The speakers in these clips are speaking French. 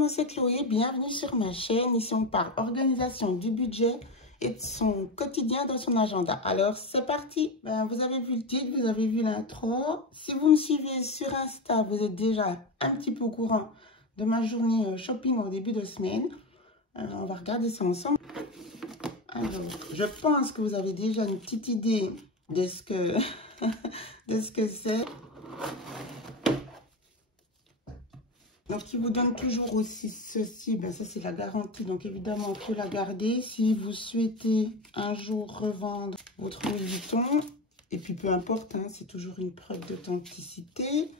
moi c'est Chloé, bienvenue sur ma chaîne. Ici on parle organisation du budget et de son quotidien dans son agenda. Alors c'est parti, vous avez vu le titre, vous avez vu l'intro. Si vous me suivez sur Insta, vous êtes déjà un petit peu au courant de ma journée shopping au début de semaine. On va regarder ça ensemble. Alors, je pense que vous avez déjà une petite idée de ce que c'est. Donc, il vous donne toujours aussi ceci. Ça, c'est la garantie. Donc, évidemment, il faut la garder. Si vous souhaitez un jour revendre votre Louis Vuitton, et puis peu importe, hein, c'est toujours une preuve d'authenticité.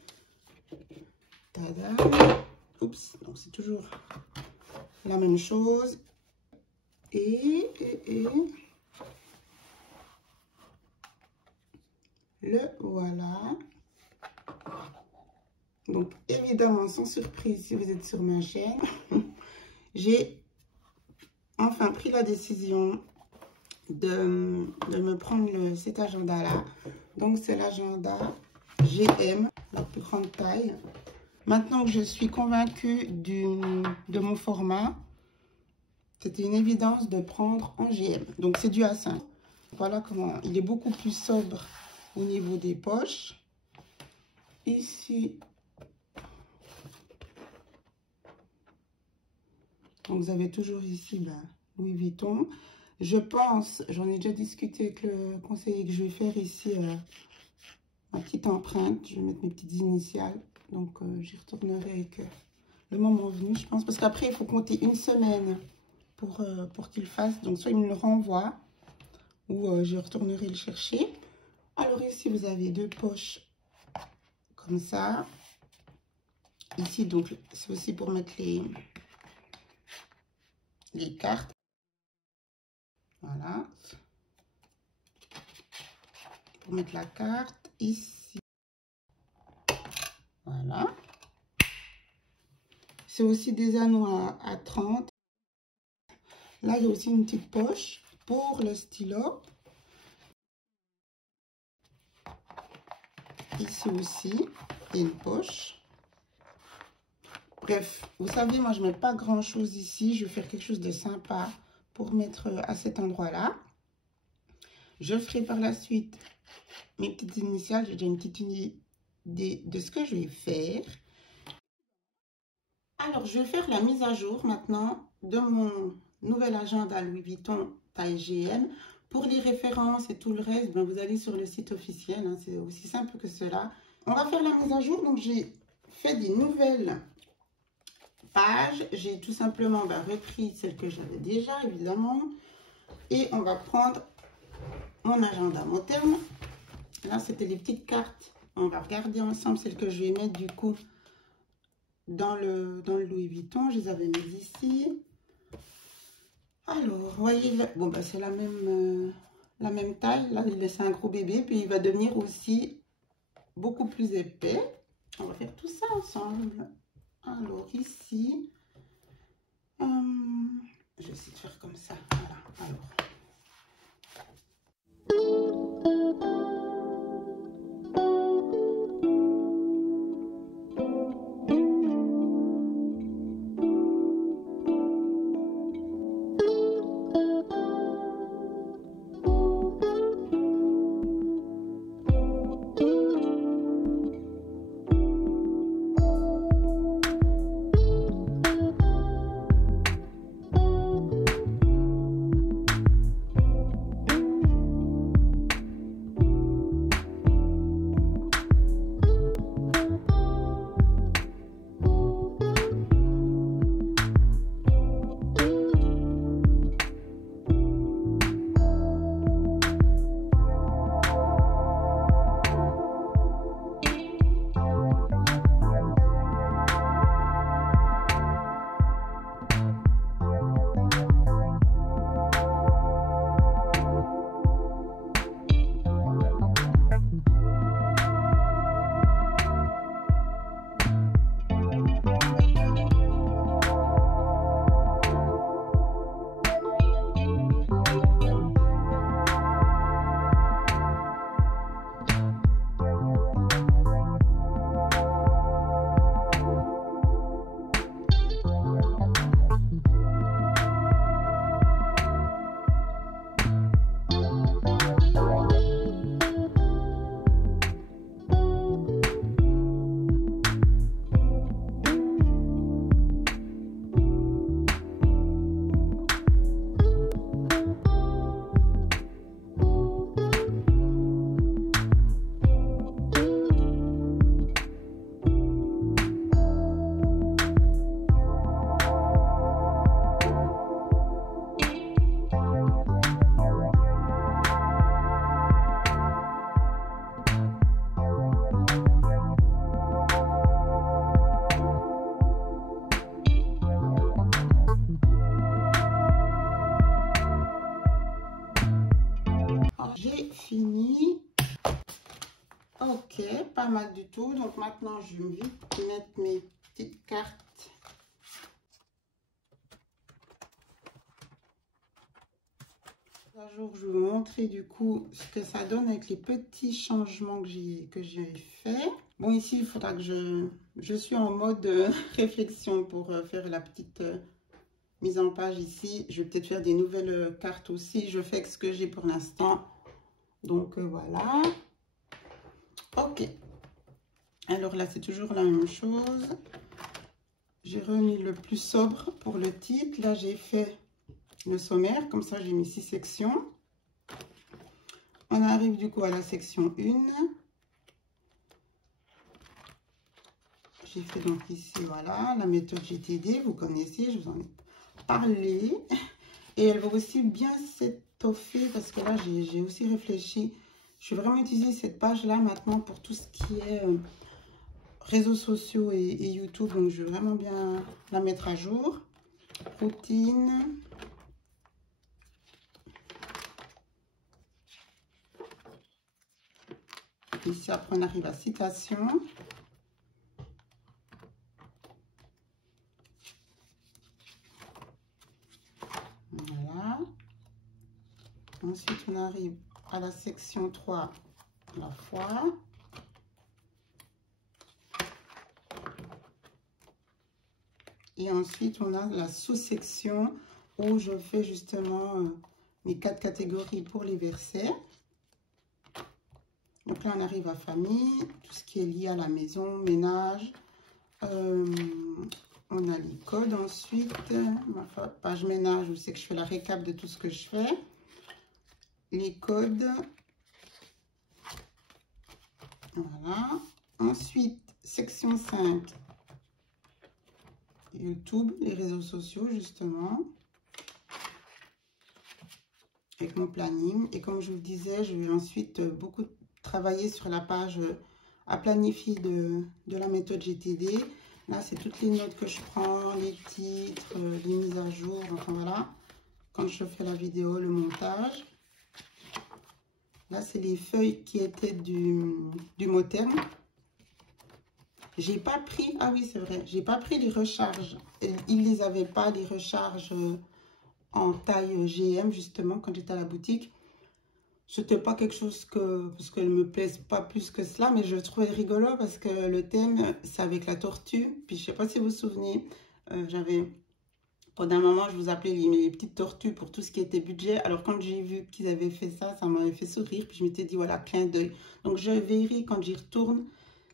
Tada! Oups, donc c'est toujours la même chose. Et le voilà. Donc, évidemment, sans surprise, si vous êtes sur ma chaîne, j'ai enfin pris la décision de me prendre cet agenda-là. Donc, c'est l'agenda GM, la plus grande taille. Maintenant que je suis convaincue de mon format, c'était une évidence de prendre en GM. Donc, c'est du A5. Voilà comment il est beaucoup plus sobre au niveau des poches. Ici, donc vous avez toujours ici Louis Vuitton. Je pense, j'en ai déjà discuté avec le conseiller, que je vais faire ici ma petite empreinte. Je vais mettre mes petites initiales. Donc j'y retournerai avec le moment venu, je pense. Parce qu'après, il faut compter une semaine pour qu'il fasse. Donc soit il me le renvoie ou je retournerai le chercher. Alors ici, vous avez deux poches comme ça. Ici, donc, c'est aussi pour mettre les cartes. Voilà. Pour mettre la carte ici. Voilà. C'est aussi des anneaux à 30. Là, il y a aussi une petite poche pour le stylo. Ici aussi, il y a une poche. Bref, vous savez, moi, je ne mets pas grand-chose ici. Je vais faire quelque chose de sympa pour mettre à cet endroit-là. Je ferai par la suite mes petites initiales. J'ai déjà une petite idée de ce que je vais faire. Alors, je vais faire la mise à jour maintenant de mon nouvel agenda Louis Vuitton taille GM. Pour les références et tout le reste, vous allez sur le site officiel. Hein, c'est aussi simple que cela. On va faire la mise à jour. Donc, j'ai fait des nouvelles pages. J'ai tout simplement repris celle que j'avais déjà, évidemment. Et on va prendre mon agenda moderne. Là, c'était les petites cartes. On va regarder ensemble celles que je vais mettre du coup dans le Louis Vuitton. Je les avais mises ici. Alors, vous voyez, bon, c'est la même taille. Là, il laisse un gros bébé. Puis, il va devenir aussi beaucoup plus épais. On va faire tout ça ensemble. Alors, ici, je vais essayer de faire comme ça. Voilà, alors. Ok, pas mal du tout. Donc maintenant, je vais vite mettre mes petites cartes. Un jour, je vais vous montrer du coup ce que ça donne avec les petits changements que j'ai fait. Bon, ici, il faudra que je suis en mode réflexion pour faire la petite mise en page ici. Je vais peut-être faire des nouvelles cartes aussi. Je fais avec ce que j'ai pour l'instant. Donc, voilà. Ok. Alors là, c'est toujours la même chose. J'ai remis le plus sobre pour le titre. Là, j'ai fait le sommaire. Comme ça, j'ai mis 6 sections. On arrive du coup à la section 1. J'ai fait donc ici, voilà, la méthode GTD. Vous connaissez, je vous en ai parlé. Et elle va aussi bien s'étoffer parce que là, j'ai aussi réfléchi. Je vais vraiment utiliser cette page-là maintenant pour tout ce qui est réseaux sociaux et YouTube. Donc, je vais vraiment bien la mettre à jour. Routine. Ici, après, on arrive à citation. Voilà. Ensuite, on arrive à la section 3, la foi. Et ensuite, on a la sous-section où je fais justement mes 4 catégories pour les versets. Donc là, on arrive à famille, tout ce qui est lié à la maison, ménage. On a les codes ensuite. Ma page ménage, où c'est que je fais la récap de tout ce que je fais. Les codes. Voilà. Ensuite, section 5. YouTube, les réseaux sociaux, justement. Avec mon planning. Et comme je vous le disais, je vais ensuite beaucoup travailler sur la page à planifier de la méthode GTD. Là, c'est toutes les notes que je prends, les titres, les mises à jour, enfin voilà. Quand je fais la vidéo, le montage. Là, c'est les feuilles qui étaient du mot terme. J'ai pas pris, ah oui, c'est vrai, j'ai pas pris les recharges. Ils les avaient pas, les recharges en taille GM, justement, quand j'étais à la boutique. C'était pas quelque chose parce qu'elle me plaise pas plus que cela, mais je trouvais rigolo parce que le thème, c'est avec la tortue. Puis je sais pas si vous vous souvenez, pendant un moment, je vous appelais les petites tortues pour tout ce qui était budget. Alors quand j'ai vu qu'ils avaient fait ça, ça m'avait fait sourire. Puis je m'étais dit, voilà, clin d'œil. Donc je vérifie quand j'y retourne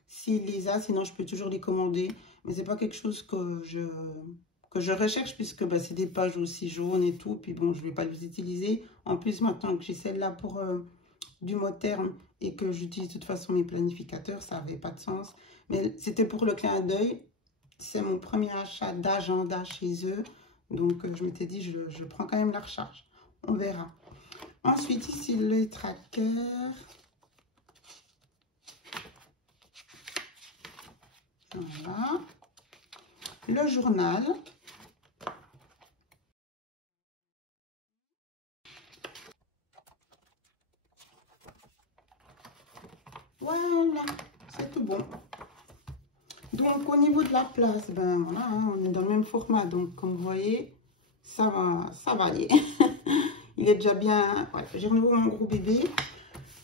s'il les a, sinon je peux toujours les commander. Mais c'est pas quelque chose que je recherche puisque bah, c'est des pages aussi jaunes et tout. Puis bon, je vais pas les utiliser. En plus, maintenant que j'ai celle-là pour du mot terme et que j'utilise de toute façon mes planificateurs, ça n'avait pas de sens. Mais c'était pour le clin d'œil. C'est mon premier achat d'agenda chez eux. Donc, je m'étais dit, je prends quand même la recharge. On verra. Ensuite, ici, le tracker. Voilà. Le journal. Voilà, c'est tout bon. Donc, au niveau de la place, ben voilà, hein, on est dans le même format. Donc, comme vous voyez, ça va aller. Il est déjà bien... Ouais, j'ai renouvelé mon gros bébé.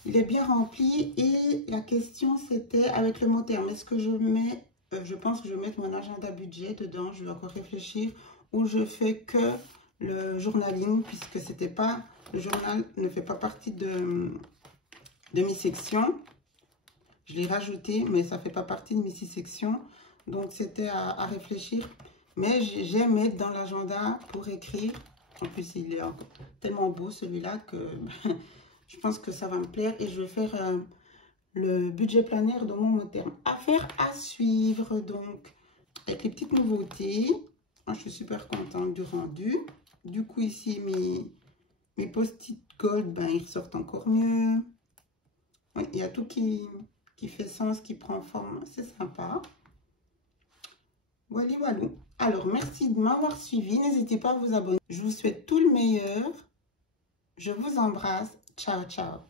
Il est bien rempli. Et la question, c'était avec le mot terme. Est-ce que je mets... je pense que je vais mettre mon agenda budget dedans. Je vais encore réfléchir. Ou je fais que le journaling, puisque c'était pas... Le journal ne fait pas partie de mes sections. Je l'ai rajouté, mais ça ne fait pas partie de mes 6 sections. Donc, c'était à réfléchir. Mais j'aime mettre dans l'agenda pour écrire. En plus, il est tellement beau, celui-là, que je pense que ça va me plaire. Et je vais faire le budget planaire dans mon mot terme. Affaire à suivre, donc, avec les petites nouveautés. Moi, je suis super contente du rendu. Du coup, ici, mes post-it gold, ben, ils ressortent encore mieux. Oui, il y a tout qui fait sens, qui prend forme, c'est sympa. Voilà, voilà. Alors, merci de m'avoir suivi. N'hésitez pas à vous abonner. Je vous souhaite tout le meilleur. Je vous embrasse. Ciao, ciao.